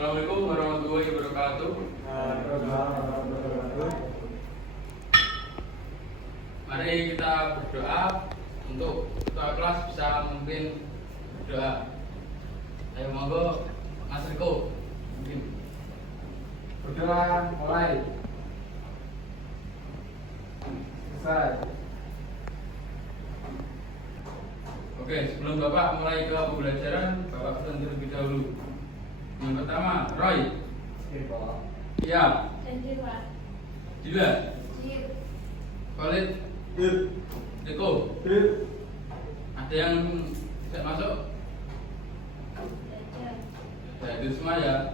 Assalamualaikum warahmatullahi wabarakatuh. Mari kita berdoa untuk ketua kelas bisa memimpin berdoa. Ayo monggo Mas Riko. Mungkin Berdoa mulai. Selesai. Oke, sebelum Bapak mulai ke pembelajaran, Bapak pesan terlebih dahulu. Yang pertama, Roy. Iya. Dila. Khalid. Riko. Ada yang tidak masuk? Ya, itu semua ya.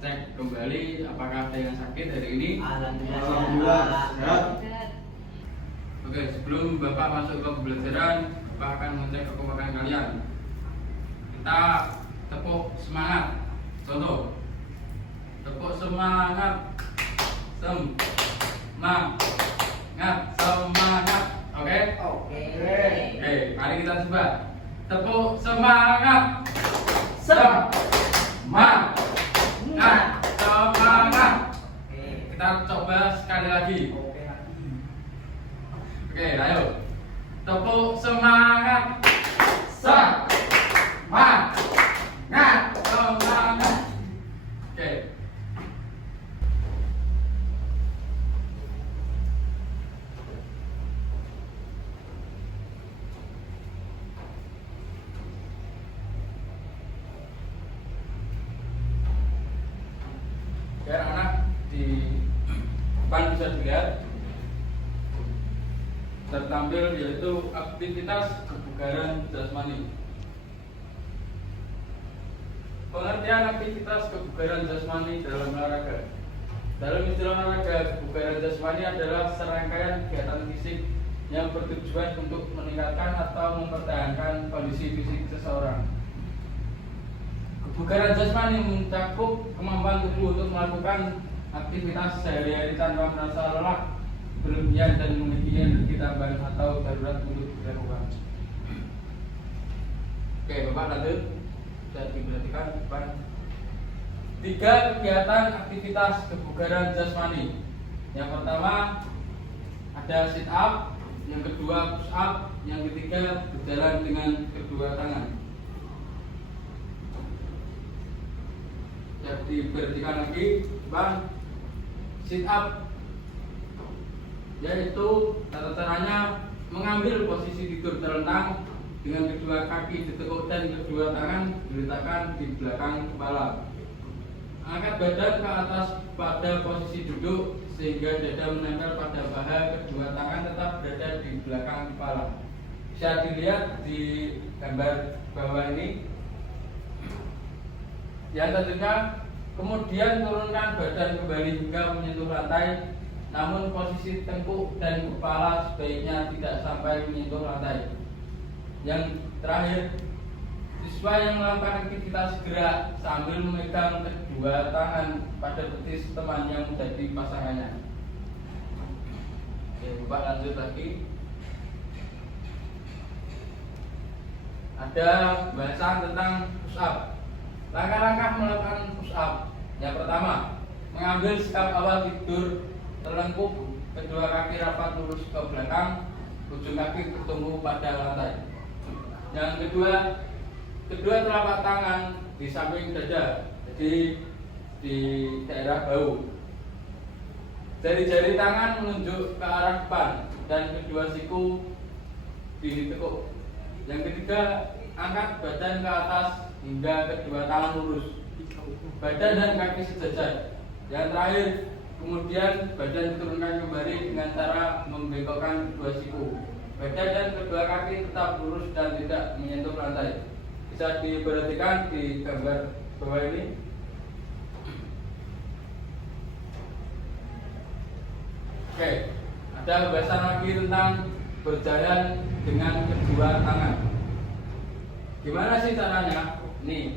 Cek kembali apakah ada yang sakit hari ini. Alhamdulillah. Oke, sebelum Bapak masuk ke pembelajaran, Bapak akan mengecek kekompakan kalian. Kita tepuk semangat. Contoh, tepuk semangat. Semangat. Oke? Oke, mari kita coba. Tepuk semangat. Semangat. Kita coba sekali lagi. Oke, ayo. Tepuk semangat. Semangat. Oke. Biar anak di depan bisa dilihat tertampil yaitu aktivitas kebugaran jasmani. Pengertian aktivitas kebugaran jasmani dalam olahraga. Dalam istilah olahraga, kebugaran jasmani adalah serangkaian kegiatan fisik yang bertujuan untuk meningkatkan atau mempertahankan kondisi fisik seseorang. Kebugaran jasmani mencakup kemampuan tubuh untuk melakukan aktivitas sehari-hari tanpa merasa lelah, berlebihan dan memiliki energi tambahan atau darurat untuk dilakukan. Oke, Bapak lanjut. Bisa diperhatikan depan. 3 kegiatan aktivitas kebugaran jasmani. Yang pertama ada sit up, yang kedua push up, yang ketiga berjalan dengan kedua tangan. Jadi diperhatikan lagi, Bang. Sit up yaitu tata caranya mengambil posisi tidur terlentang dengan kedua kaki ditekuk dan kedua tangan diletakkan di belakang kepala. Angkat badan ke atas pada posisi duduk sehingga dada menempel pada paha, kedua tangan tetap berada di belakang kepala. Bisa dilihat di gambar bawah ini. Yang tentunya kemudian turunkan badan kembali hingga menyentuh lantai, namun posisi tengkuk dan kepala sebaiknya tidak sampai menyentuh lantai. Yang terakhir, siswa yang melakukan aktivitas gerak sambil memegang kedua tangan pada betis teman yang menjadi pasangannya. Oke, Bapak lanjut lagi. Ada bahasan tentang push up. Langkah-langkah melakukan push up. Yang pertama, mengambil sikap awal tidur terlengkup, kedua kaki rapat lurus ke belakang, ujung kaki bertumpu pada lantai. Yang kedua telapak tangan di samping dada, jadi di daerah bahu. Jari-jari tangan menunjuk ke arah depan dan kedua siku ditekuk. Yang ketiga, angkat badan ke atas hingga kedua tangan lurus, badan dan kaki sejajar. Yang terakhir, kemudian badan diturunkan kembali dengan cara membengkokkan kedua siku. Badan dan kedua kaki tetap lurus dan tidak menyentuh lantai. Bisa diperhatikan di gambar bawah ini. Oke, ada pembahasan lagi tentang berjalan dengan kedua tangan. Gimana sih caranya? Nih,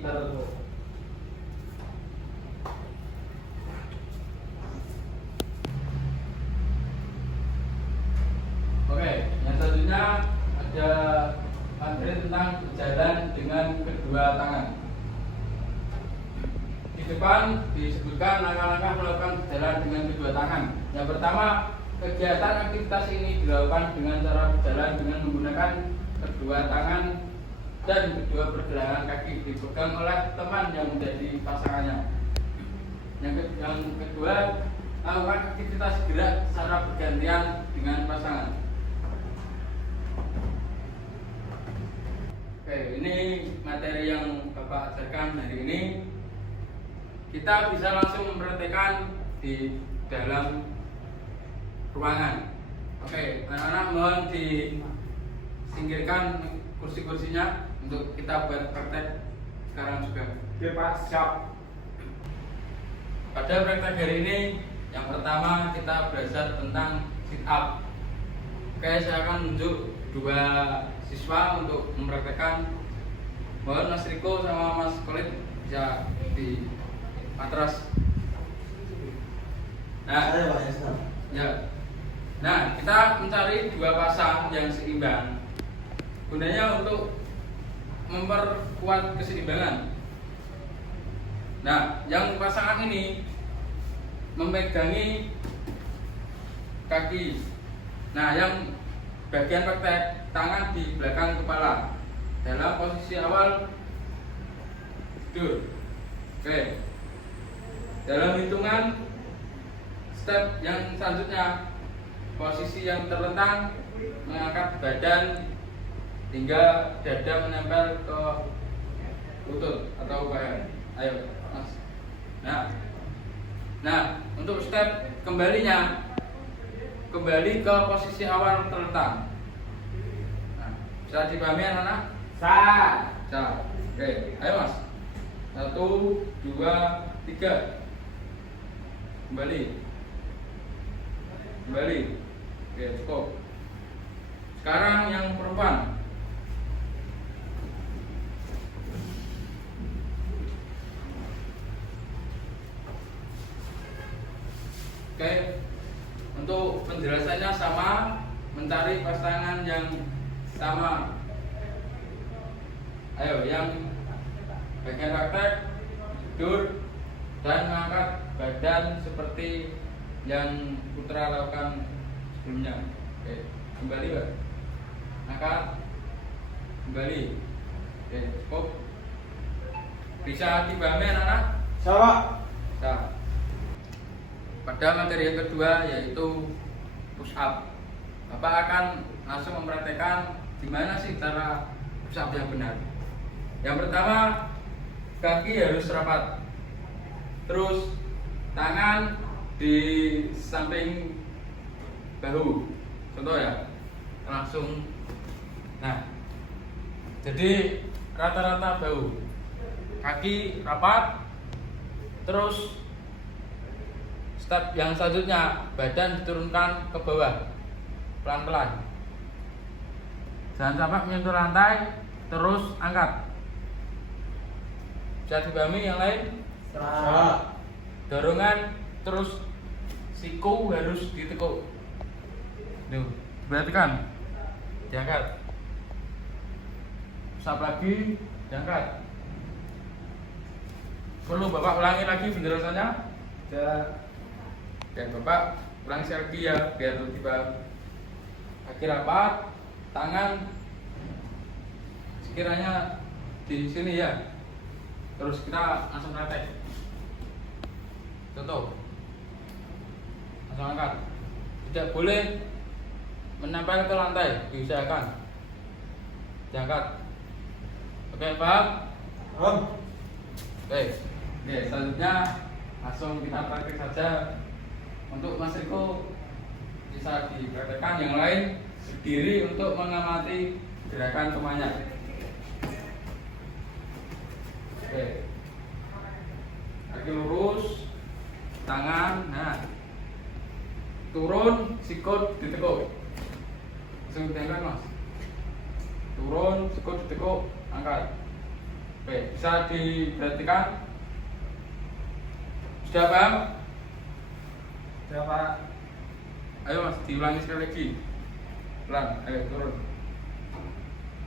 tangan. Yang pertama, kegiatan aktivitas ini dilakukan dengan cara berjalan dengan menggunakan kedua tangan dan kedua pergelangan kaki dipegang oleh teman yang menjadi pasangannya. Yang kedua, lakukan aktivitas gerak secara bergantian dengan pasangan. Oke, ini materi yang Bapak ajarkan hari ini. Kita bisa langsung mempraktekkan di dalam ruangan. Oke, anak-anak mohon disingkirkan kursi-kursinya untuk kita buat praktek sekarang juga. Oke Pak, siap. Pada praktek hari ini, yang pertama kita belajar tentang sit up. Oke, saya akan menunjuk dua siswa untuk mempraktekkan. Mohon Mas Riko sama Mas Kolit bisa di matras. Nah, ya. Nah, kita mencari dua pasang yang seimbang. Gunanya untuk memperkuat keseimbangan. Nah, yang pasangan ini memegangi kaki. Nah, yang bagian praktek tangan di belakang kepala dalam posisi awal tidur. Oke. Dalam hitungan step yang selanjutnya, posisi yang terlentang mengangkat badan hingga dada menempel ke lutut atau bahan. Ayo, Mas. Nah, untuk step kembalinya, kembali ke posisi awal terlentang. Nah, bisa dipahami anak-anak? Bisa. Oke, ayo Mas. 1, 2, 3. Kembali. Oke, cukup. Sekarang yang perempuan. Oke, untuk penjelasannya sama, mencari pasangan yang sama. Ayo, yang bagian praktek tidur dan mengangkat badan seperti yang Putra lakukan sebelumnya. Oke, kembali Pak. Angkat, kembali. Oke, cukup. Bisa dipahami anak-anak? Siapa? Bisa. Pada materi yang kedua yaitu push up. Bapak akan langsung mempraktekkan gimana sih cara push up yang benar. Yang pertama, kaki harus rapat. Terus tangan di samping bahu. Contoh ya. Langsung. Nah. Jadi rata-rata bahu. Kaki rapat. Terus step yang selanjutnya, badan diturunkan ke bawah pelan-pelan. Jangan sampai menyentuh lantai, terus angkat. Bisa dipahami yang lain? Siap. Dorongan, terus siku harus ditekuk. Tuh, perhatikan. Diangkat. Step lagi, diangkat. Perlu Bapak ulangi lagi penjelasannya? Dan Bapak ulangi sekali lagi ya, biar lebih paham. Kaki rapat, tangan sekiranya di sini ya. Terus kita langsung praktek. Contoh, langsung angkat. Tidak boleh menempel ke lantai, diusahakan. Diangkat. Oke, paham? Om. Oke, selanjutnya langsung kita praktek saja. Untuk Mas Riko bisa dipraktekkan, yang lain berdiri untuk mengamati gerakan temannya. Oke, kaki lurus, tangan, nah, turun, sikut ditekuk. Langsung diangkat Mas. Turun, sikut ditekuk, angkat. Oke, bisa diperhatikan. Sudah paham? Siapa? Ayo Mas, diulangi sekali lagi. Pelan, ayo turun.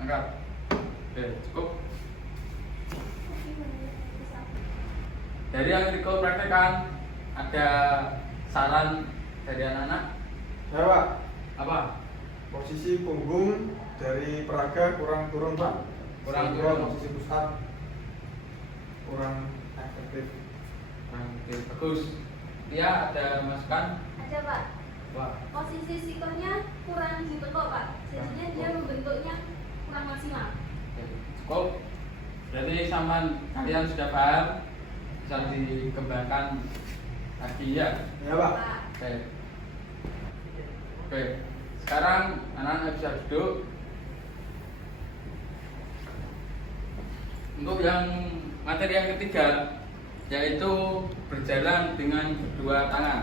Angkat. Oke, cukup. Dari yang Riko praktekkan, ada saran dari anak-anak Ya Pak, apa? posisi punggung dari peraga kurang turun Pak. Kurang Sehingga turun. posisi push up kurang efektif. Oke, bagus. Dia ada masukan? Ada Pak. Wah, Posisi sikonya kurang ditekuk Pak. Jadinya dia membentuknya kurang maksimal. cukup. Berarti sama kalian sudah paham, bisa dikembangkan lagi ya. Ya Pak. Pak. Oke. Oke. Sekarang anak-anak bisa duduk. Untuk yang materi yang ketiga, yaitu berjalan dengan kedua tangan.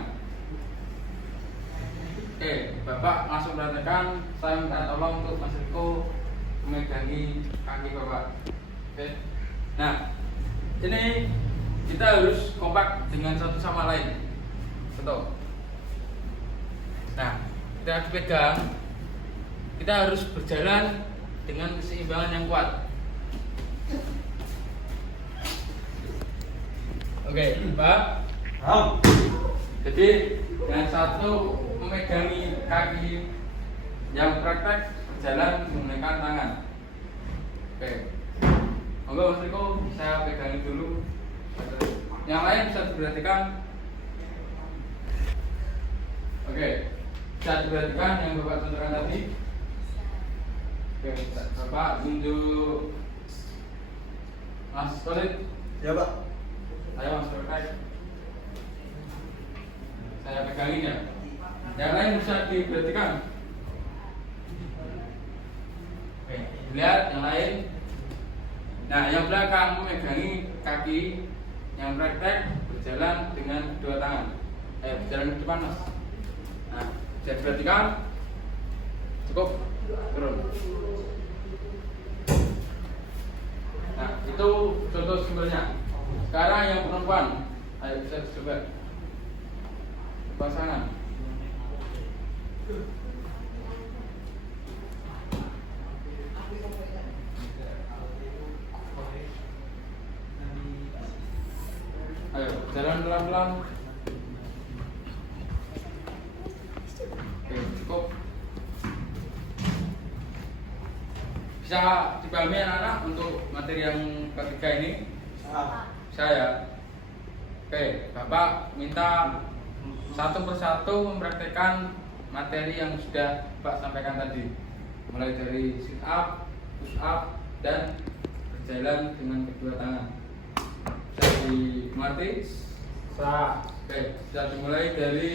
Oke, Bapak langsung perhatikan. Saya minta tolong untuk Mas Riko memegangi kaki Bapak. Oke. Nah, ini kita harus kompak dengan satu sama lain. Betul. Nah, kita harus pegang. Kita harus berjalan dengan keseimbangan yang kuat. Oke, Pak. Jadi yang satu memegangi kaki, yang praktek berjalan menggunakan tangan. Oke. Monggo Mas Riko, saya pegangi dulu. Yang lain bisa diperhatikan. Oke. Bisa diperhatikan yang Bapak tunjukkan tadi. Oke, Bapak tunjuk Mas Khalid. Ya Pak. Ayo Mas Khalid. Saya pegangin ya. Yang lain bisa diperhatikan. Oke, lihat yang lain. Nah, yang belakang memegangi kaki, yang praktek berjalan dengan kedua tangan. Berjalan ke depan Mas. Nah, bisa diperhatikan. Cukup. Turun. Nah, itu contoh simpelnya. Sekarang yang perempuan, ayo bisa coba pasangan. Ayo, jalan pelan-pelan. Oke, cukup. Bisa dipahami anak-anak untuk materi yang ketiga ini? Saya. Oke, Bapak minta satu persatu mempraktekkan materi yang sudah Bapak sampaikan tadi. Mulai dari sit up, push up, dan berjalan dengan kedua tangan. Bisa dimengerti? Oke, bisa dimulai dari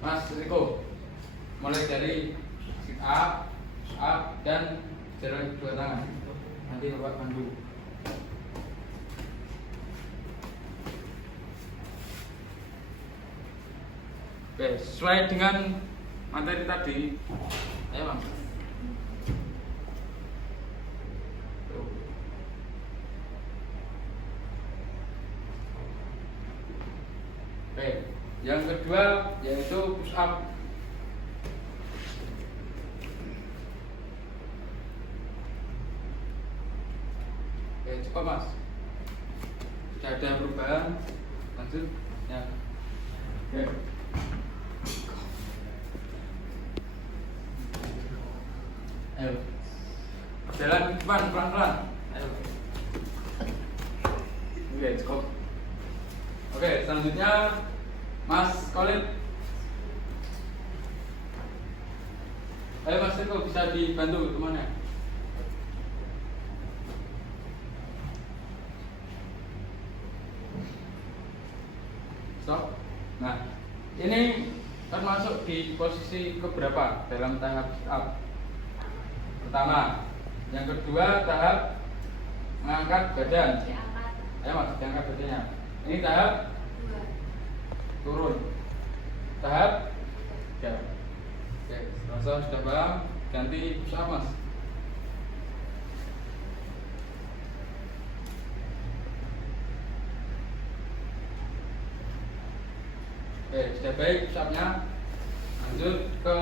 Mas Riko. Mulai dari sit up, push up, dan jalan kedua tangan. Nanti Bapak bantu. Oke, sesuai dengan materi tadi. Ayo Mas. Oke, yang kedua yaitu push up. Oke, cukup Mas. Sudah ada perubahan. Lanjut ya. Oke. Ayo. Jalan ke depan pelan-pelan. Ayo. Oke, cukup. Oke, selanjutnya Mas Khalid. Ayo Mas Riko, bisa dibantu temannya. Stop. Nah, ini termasuk di posisi keberapa dalam tahap sit up? Pertama. Yang kedua, tahap mengangkat badan. Diangkat. Ayo Mas, diangkat badannya. Ini tahap 2. turun. Tahap 3. Oke, rasa sudah paham. Ganti push up Mas. Oke, sudah baik push up-nya. Lanjut ke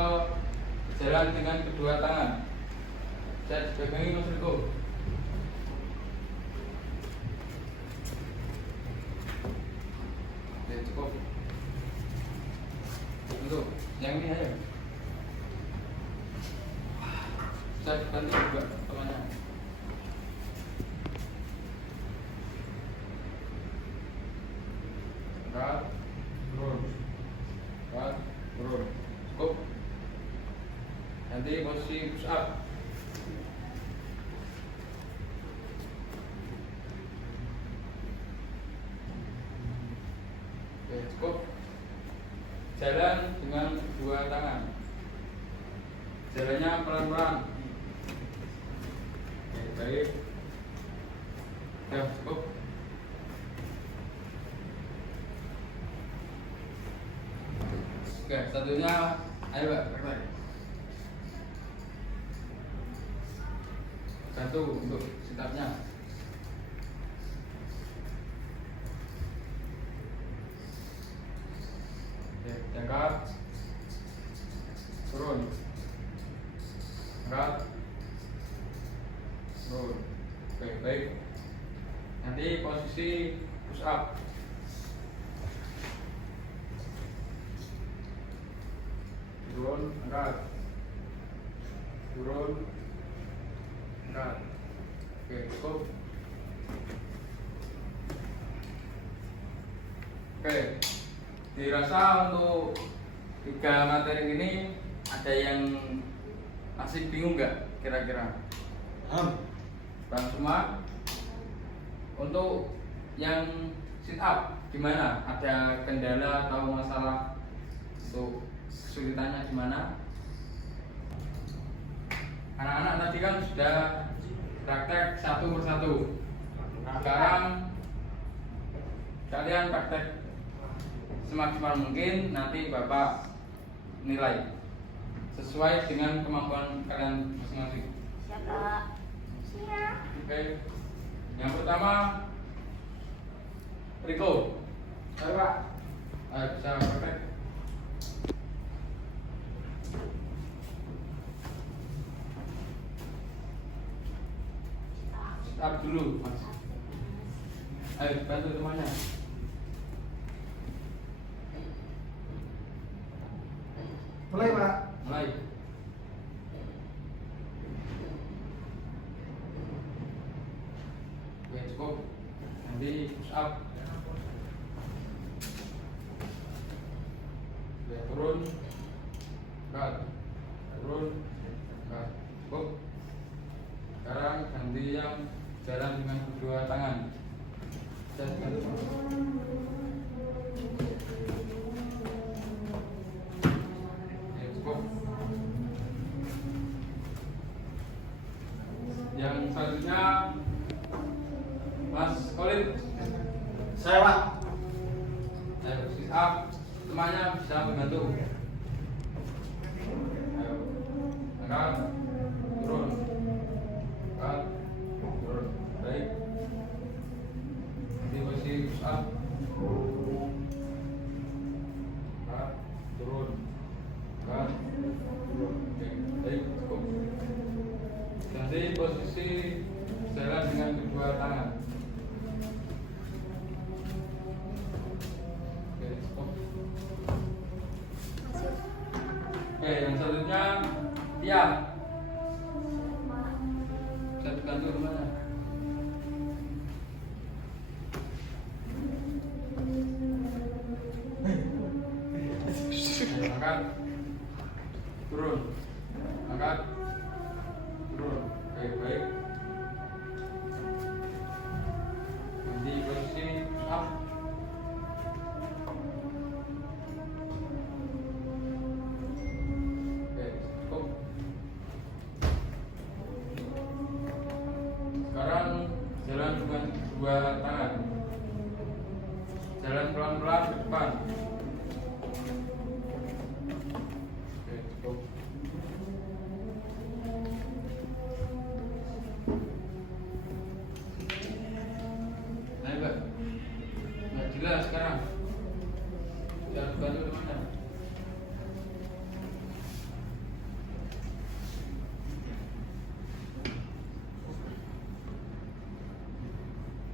jalan dengan kedua tangan. Saya pegangi Mas Riko. Oke, cukup. Untuk yang ini ayo. Saya bantu juga temannya. Angkat, turun. Angkat, turun. Cukup. Nanti posisi push up. Oke, cukup. Jalan dengan dua tangan. Jalannya pelan-pelan. Oke, baik. Ya, cukup. Oke, satunya ayo Pak, praktek. Satu untuk sit-up-nya. Oke, angkat. Turun. Angkat. Turun. Oke, baik. Nanti posisi push up. Turun, angkat. Turun. Angkat. Oke, cukup. Oke. Dirasa untuk 3 materi ini ada yang masih bingung nggak kira-kira? Bang semua. Untuk yang sit up gimana? Ada kendala atau masalah untuk kesulitannya gimana? Anak-anak tadi kan sudah praktek satu persatu. Sekarang kalian praktek semaksimal mungkin, nanti Bapak nilai sesuai dengan kemampuan kalian masing-masing. Siap, Pak. Siap. Oke. Yang pertama, Riko. Ayo Pak. Ayo bisa praktek. Start dulu, Mas. Ayo bantu temannya. Mulai Pak. Mulai. Oke, cukup. Nanti push up. Oke, turun. Angkat. Turun. Angkat. Cukup. Sekarang ganti yang jalan dengan kedua tangan. Jalan. Cukup. Yang selanjutnya Mas Kolin. Saya Pak. Ayo sit up. Temannya bisa membantu. Ayo. Angkat. Turun. Angkat. Turun. Baik. Nanti posisi push up. Angkat. Turun. Angkat. Turun. Oke. Baik. Cukup. Nanti posisi jalan dengan kedua tangan. Oke, cukup. Oke, yang selanjutnya Tia. Bisa dibantu rumahnya. Ayo, angkat. Turun. Angkat. Turun. Oke, baik. Nanti posisi up. Oke, cukup. Sekarang jalan dengan dua tangan. Jalan pelan-pelan ke depan. Oke, cukup. Nah, Mbak. Nggak jelas sekarang. Jangan bantu temannya.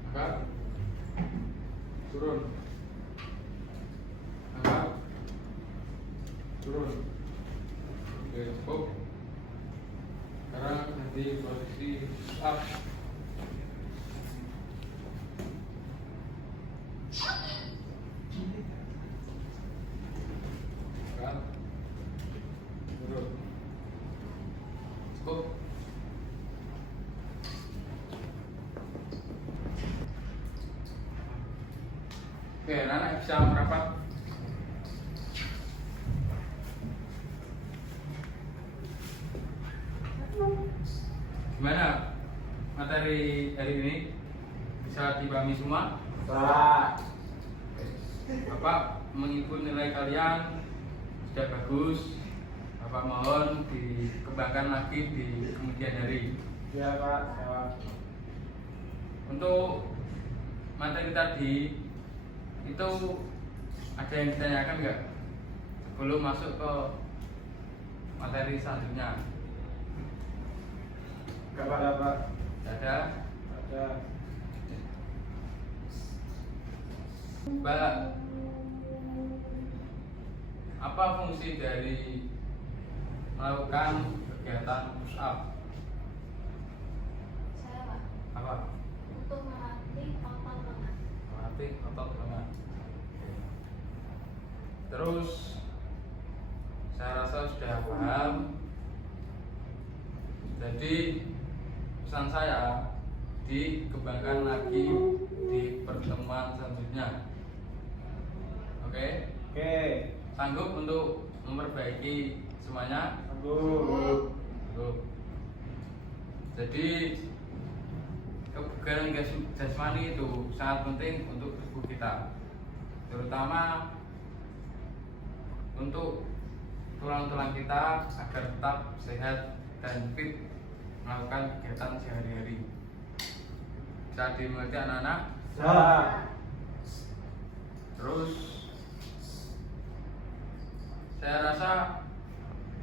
Angkat. Turun. Angkat. turun. Oke, cukup. Sekarang nanti posisi up. Kan? Turun. Cukup. Oke, anak bisa merapat. Gimana materi hari ini? Bisa dipahami semua? Pak. Bapak mengikut nilai kalian sudah bagus. Bapak mohon dikembangkan lagi di kemudian hari. Ya Pak. Ya. Untuk materi tadi itu ada yang ditanyakan nggak sebelum masuk ke materi selanjutnya? Gak ada Pak. Tidak ada. Ada. Mbak, apa fungsi dari melakukan kegiatan push up? Saya Pak, Apa? untuk melatih otot lengan. Melatih otot lengan. Terus saya rasa sudah paham. Jadi pesan saya dikembangkan lagi di pertemuan selanjutnya. Oke? Oke. Sanggup untuk memperbaiki semuanya? Sanggup. Sanggup. Jadi kebugaran jasmani itu sangat penting untuk tubuh kita, terutama untuk tulang-tulang kita agar tetap sehat dan fit melakukan kegiatan sehari-hari. Bisa dimengerti anak-anak? Ya. Terus saya rasa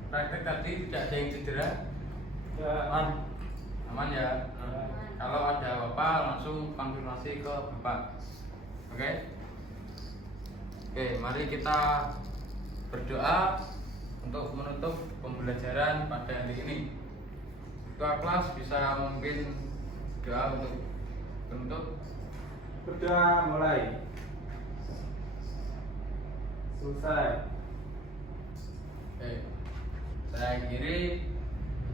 praktek tadi tidak ada yang cedera. Ya. Aman ya. Kalau ada apa-apa langsung konfirmasi ke Bapak. Oke? Oke, mari kita berdoa untuk menutup pembelajaran pada hari ini. Ketua kelas bisa memimpin doa untuk penutup. Berdoa mulai. Selesai. Oke. Saya akhiri.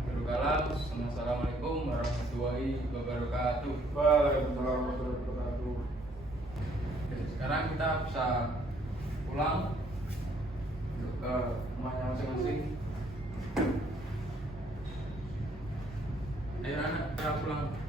Berkalam. Assalamualaikum warahmatullahi wabarakatuh. Waalaikumsalam warahmatullahi wabarakatuh. Oke, sekarang kita bisa pulang ke rumahnya masing-masing. Ayo anak, kita pulang.